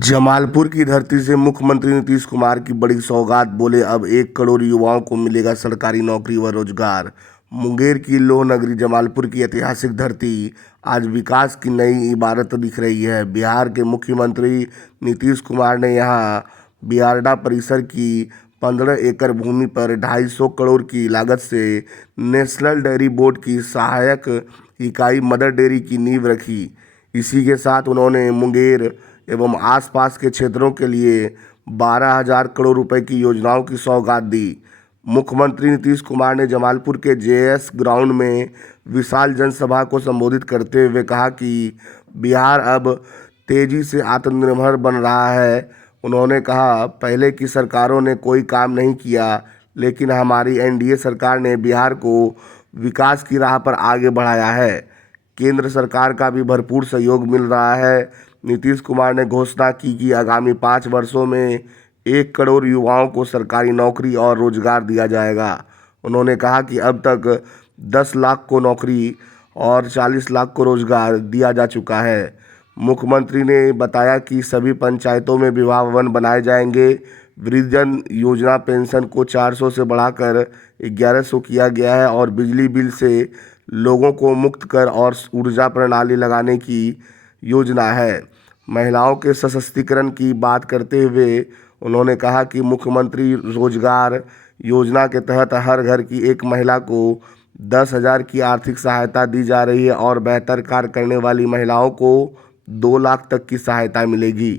जमालपुर की धरती से मुख्यमंत्री नीतीश कुमार की बड़ी सौगात, बोले अब 1 करोड़ युवाओं को मिलेगा सरकारी नौकरी व रोजगार। मुंगेर की लोह नगरी जमालपुर की ऐतिहासिक धरती आज विकास की नई इबारत दिख रही है। बिहार के मुख्यमंत्री नीतीश कुमार ने यहां बियार्डा परिसर की 15 एकड़ भूमि पर 250 करोड़ की लागत से नेशनल डेयरी बोर्ड की सहायक इकाई मदर डेयरी की नींव रखी। इसी के साथ उन्होंने मुंगेर एवं आसपास के क्षेत्रों के लिए 12,000 करोड़ रुपए की योजनाओं की सौगात दी। मुख्यमंत्री नीतीश कुमार ने जमालपुर के जेएस ग्राउंड में विशाल जनसभा को संबोधित करते हुए कहा कि बिहार अब तेजी से आत्मनिर्भर बन रहा है। उन्होंने कहा, पहले की सरकारों ने कोई काम नहीं किया, लेकिन हमारी एनडीए सरकार ने बिहार को विकास की राह पर आगे बढ़ाया है। केंद्र सरकार का भी भरपूर सहयोग मिल रहा है। नीतीश कुमार ने घोषणा की कि आगामी 5 वर्षों में 1 करोड़ युवाओं को सरकारी नौकरी और रोजगार दिया जाएगा। उन्होंने कहा कि अब तक 10 लाख को नौकरी और 40 लाख को रोजगार दिया जा चुका है। मुख्यमंत्री ने बताया कि सभी पंचायतों में विवाह भवन बनाए जाएंगे। वृद्धजन योजना पेंशन को 400 से बढ़ाकर 1100 किया गया है और बिजली बिल से लोगों को मुक्त कर और ऊर्जा प्रणाली लगाने की योजना है। महिलाओं के सशक्तिकरण की बात करते हुए उन्होंने कहा कि मुख्यमंत्री रोजगार योजना के तहत हर घर की एक महिला को 10,000 की आर्थिक सहायता दी जा रही है और बेहतर कार्य करने वाली महिलाओं को 2 लाख तक की सहायता मिलेगी।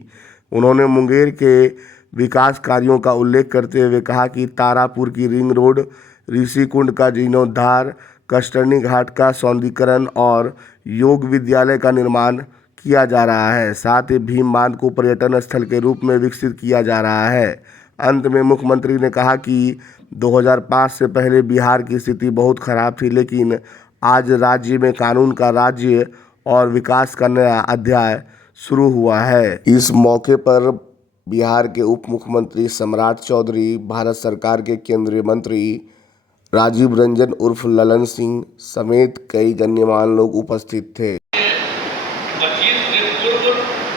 उन्होंने मुंगेर के विकास कार्यों का उल्लेख करते हुए कहा कि तारापुर की रिंग रोड, ऋषिकुंड का जीर्णोद्धार, कष्टर्नी घाट का सौंदर्यीकरण और योग विद्यालय का निर्माण किया जा रहा है। साथ ही भीम बांध को पर्यटन स्थल के रूप में विकसित किया जा रहा है। अंत में मुख्यमंत्री ने कहा कि 2005 से पहले बिहार की स्थिति बहुत खराब थी, लेकिन आज राज्य में कानून का राज्य और विकास का नया अध्याय शुरू हुआ है। इस मौके पर बिहार के उप मुख्यमंत्री सम्राट चौधरी, भारत सरकार के केंद्रीय मंत्री राजीव रंजन उर्फ ललन सिंह समेत कई गण्यमान्य लोग उपस्थित थे। 25 से पूर्व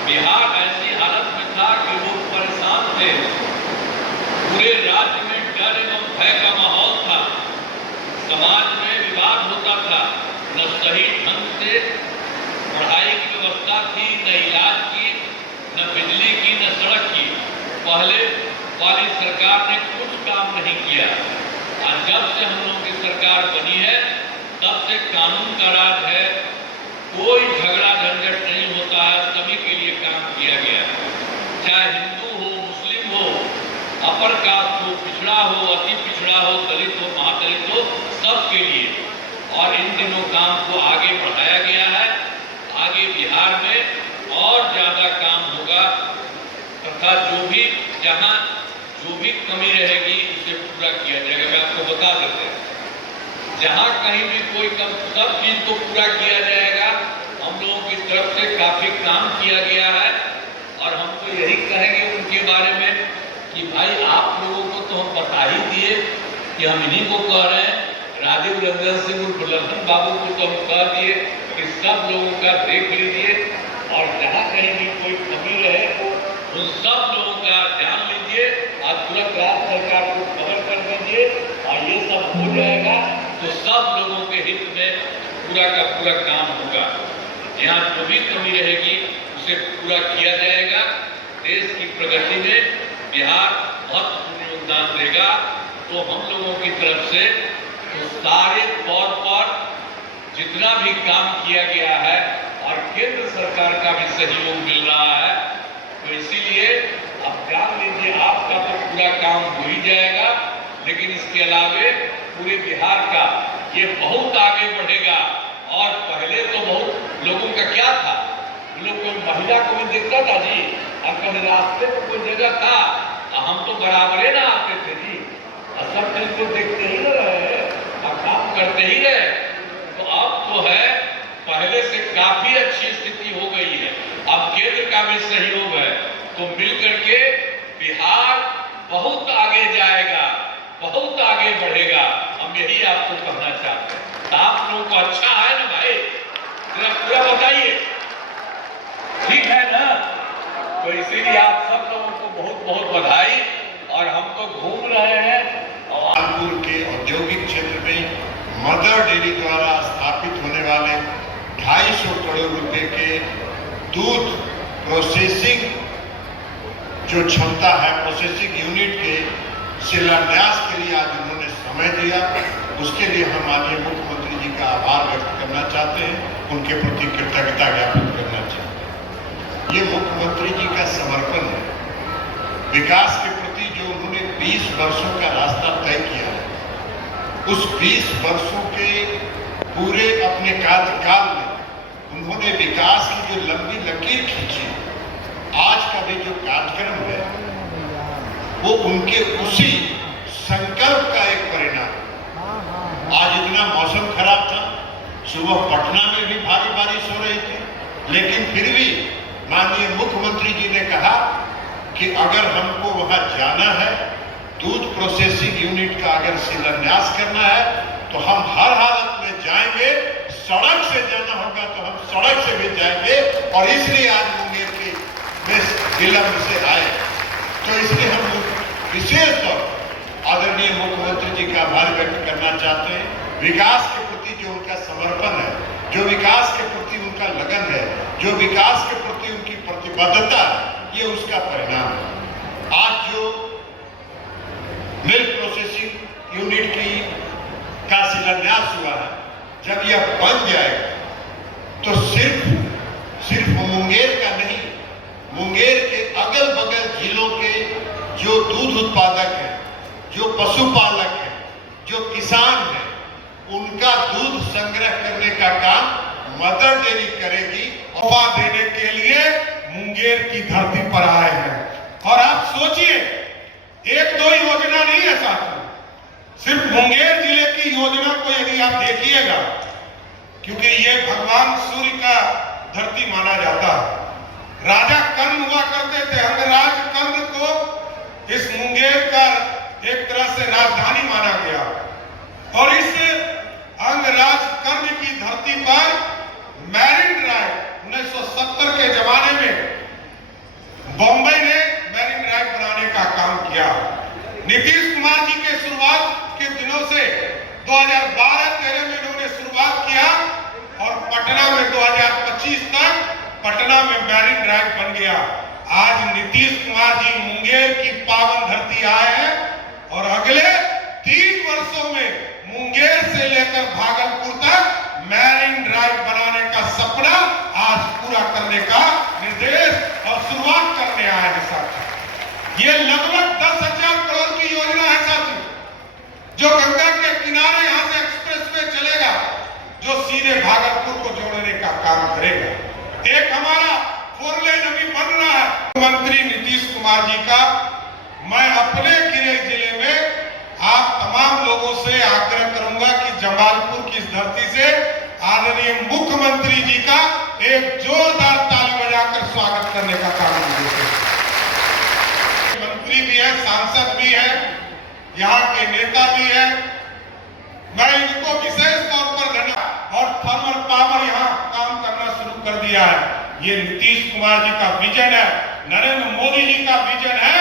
बिहार ऐसी हालत में था कि लोग परेशान थे। पूरे राज्य में डर एवं भय का माहौल था। समाज में विवाद होता था। न सही ढंग से पढ़ाई की व्यवस्था थी, न इलाज की, न बिजली की, न सड़क की। पहले वाली सरकार ने कुछ काम नहीं किया। आज जब से हम लोगों की सरकार बनी है, तब से कानून का राज है। कोई झगड़ा झंझट नहीं होता है। सभी के लिए काम किया गया, चाहे हिंदू हो, मुस्लिम हो, अपर कास्ट हो, पिछड़ा हो, अति पिछड़ा हो, दलित हो, महादलित हो, सबके लिए। और इन दिनों काम को आगे बढ़ाया गया है। आगे बिहार में और ज्यादा काम होगा तथा जहां जो भी कमी रहेगी उसे पूरा किया जाएगा। मैं आपको बता देते हैं, जहां कहीं भी कोई कम, सब चीज को पूरा किया जाएगा। हम लोगों की तरफ से काफी काम किया गया है और हम तो यही कहेंगे उनके बारे में कि भाई आप लोगों को तो हम बता ही दिए कि हम इन्हीं को कह रहे हैं। राजीव रंजन सिंह उर्फ ललन बाबू को तो हम कह दिए कि सब लोगों का देख लीजिए और जहां कहीं भी कोई कमी रहे उन सब लोगों का ध्यान लीजिए और तुरंत राज्य सरकार को खबर कर दीजिए और ये सब हो जाएगा तो सब लोगों के हित में पूरा का पूरा काम होगा। यहाँ जो भी कमी रहेगी उसे पूरा किया जाएगा। देश की प्रगति में बिहार महत्वपूर्ण योगदान देगा। तो हम लोगों की तरफ से तो सारे तौर पर जितना भी काम किया गया है और केंद्र सरकार का भी सहयोग मिल रहा है, तो इसीलिए अब जान लीजिए आपका तो पूरा काम हो ही जाएगा, लेकिन इसके अलावे पूरे बिहार का ये बहुत आगे बढ़ेगा। और पहले तो बहुत लोगों का क्या था, लोग कोई महिला को भी देखता था जी, और कभी रास्ते में कोई जगह था हम तो बराबरे ना आते थे जी, और सब दिन को देखते ही रहे और काम करते ही रहे। तो अब तो है, पहले से काफी अच्छी स्थिति हो गई है। अब केंद्र का भी सहयोग है, तो मिलकर के बिहार बहुत आगे जाएगा, बहुत आगे बढ़ेगा। हम यही आपको कहना चाहते हैं। आप लोगों को अच्छा है ना भाई, जरा पूरा बताइए, ठीक है ना? तो इसीलिए आप सब लोगों को बहुत बहुत बधाई। और हम तो घूम रहे हैं और कानपुर के औद्योगिक क्षेत्र में मदर डेयरी द्वारा स्थापित होने वाले 250 करोड़ रुपए के दूध प्रोसेसिंग जो क्षमता है, प्रोसेसिंग यूनिट के शिलान्यास के लिए आज उन्होंने समय दिया। उसके लिए हम माननीय मुख्यमंत्री जी का आभार व्यक्त करना चाहते हैं, उनके प्रति कृतज्ञता ज्ञापित करना चाहते हैं। ये मुख्यमंत्री जी का समर्पण है। विकास के प्रति जो उन्होंने 20 वर्षों का रास्ता तय किया है, उस 20 वर्षों के पूरे अपने कार्यकाल में उन्होंने विकास की जो लंबी लकीर खींची, आज का भी जो कार्यक्रम है वो उनके उसी संकल्प का एक परिणाम। आज इतना मौसम खराब था, सुबह पटना में भी भारी बारिश हो रही थी, लेकिन फिर भी माननीय मुख्यमंत्री जी ने कहा कि अगर हमको वहां जाना है, दूध प्रोसेसिंग यूनिट का अगर शिलान्यास करना है तो हम हर हालत में जाएंगे। सड़क से जाना होगा तो हम सड़क से भी जाएंगे। और इसलिए आज मुंगेर के विलंब से आए। तो इसलिए हम विशेष तौर पर आदरणीय मुख्यमंत्री जी का आभार व्यक्त करना चाहते हैं। विकास के प्रति जो उनका समर्पण है, जो विकास के प्रति उनका लगन है, जो विकास के प्रति उनकी प्रतिबद्धता है, ये उसका परिणाम है। आज जो मिल्क प्रोसेसिंग यूनिट की का शिलान्यास हुआ है, जब यह बन जाएगा तो सिर्फ मुंगेर का नहीं, मुंगेर के अगल बगल जिलों के जो दूध उत्पादक हैं, जो पशुपालक हैं, जो किसान हैं, उनका दूध संग्रह करने का काम मदर डेयरी करेगी। तोहफा देने के लिए मुंगेर की धरती पर आए हैं। और आप सोचिए, एक दो योजना नहीं है साथियों, सिर्फ मुंगेर जिले की योजना को यदि आप देखिएगा, क्योंकि ये भगवान सूर्य का धरती माना जाता है। राजा कर्ण हुआ करते थे, अंगराज कर्ण को इस मुंगेर का एक तरह से राजधानी माना गया। और इस अंगराज कर्ण की धरती पर मैरिन ड्राइव 1970 के जमाने में बॉम्बे ने मैरिन ड्राइव बनाने का काम किया। नीतीश कुमार जी के शुरुआत के दिनों से 2012-13 में इन्होंने शुरुआत किया और पटना में 2025 तक पटना में मैरिन ड्राइव बन गया। आज नीतीश कुमार जी मुंगेर की पावन धरती आए हैं और अगले 3 वर्षों में मुंगेर से लेकर भागलपुर तक मैरिन ड्राइव बनाने का सपना आज पूरा करने का निर्देश और शुरुआत करने आए हैं साथियों। ये लगभग 10,000 करोड़ की योजना है साथियों, जो गंगा के किनारे यहां से एक्सप्रेसवे चलेगा, जो सीधे भागलपुर को जोड़ने का काम करेगा। एक हमारा 4 लेन अभी बन रहा है। मुख्यमंत्री नीतीश कुमार जी का मैं अपने गिरिडीह जिले में आप तमाम लोगों से आग्रह करूंगा कि जमालपुर की इस धरती से आदरणीय मुख्यमंत्री जी का एक जोरदार ताली बजाकर स्वागत करने का काम कीजिए। मंत्री भी है, सांसद भी है, यहाँ के नेता भी है, मैं इनको विशेष तौर पर धन्यवाद। और थर्मल पावर यहाँ काम करना शुरू कर दिया है। ये नीतीश कुमार जी का विजन है, नरेंद्र मोदी जी का विजन है,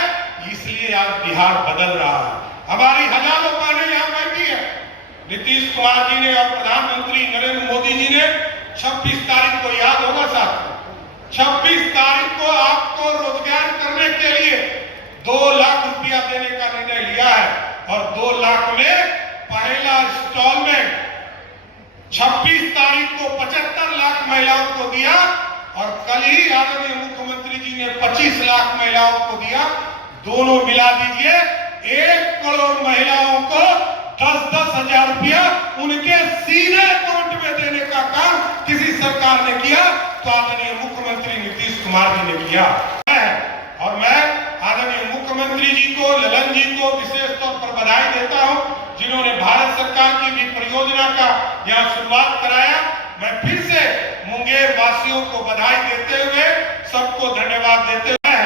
इसलिए आज बिहार बदल रहा है। हमारी हजारों बहनें यहाँ बैठी है। नीतीश कुमार जी ने और प्रधानमंत्री नरेंद्र मोदी जी ने 26 तारीख को याद होगा साथियों, 26 तारीख को आपको रोजगार करने के लिए 2 लाख रुपया देने का निर्णय लिया है। और 2 लाख में पहला इंस्टॉलमेंट 26 तारीख को 75 लाख महिलाओं को दिया और कल ही आदरणीय मुख्यमंत्री जी ने 25 लाख महिलाओं को दिया। दोनों मिला दीजिए, 1 करोड़ महिलाओं को 10-10 हजार रुपया उनके सीधे अकाउंट में देने का काम किसी सरकार ने किया तो आदरणीय मुख्यमंत्री नीतीश कुमार जी ने किया। और मैं आदरणीय मुख्यमंत्री जी को, ललन जी को विशेष तौर पर बधाई देता हूं, जिन्होंने भारत सरकार की भी परियोजना का यहां शुरुआत कराया। मैं फिर से मुंगेर वासियों को बधाई देते हुए सबको धन्यवाद देते हुए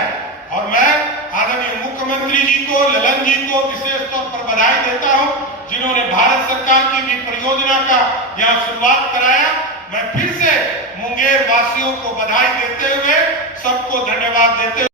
और मैं आदरणीय मुख्यमंत्री जी को, ललन जी को विशेष तौर पर बधाई देता हूं, जिन्होंने भारत सरकार की भी परियोजना का यहां शुरुआत कराया। मैं फिर से मुंगेर वासियों को बधाई देते हुए सबको धन्यवाद देते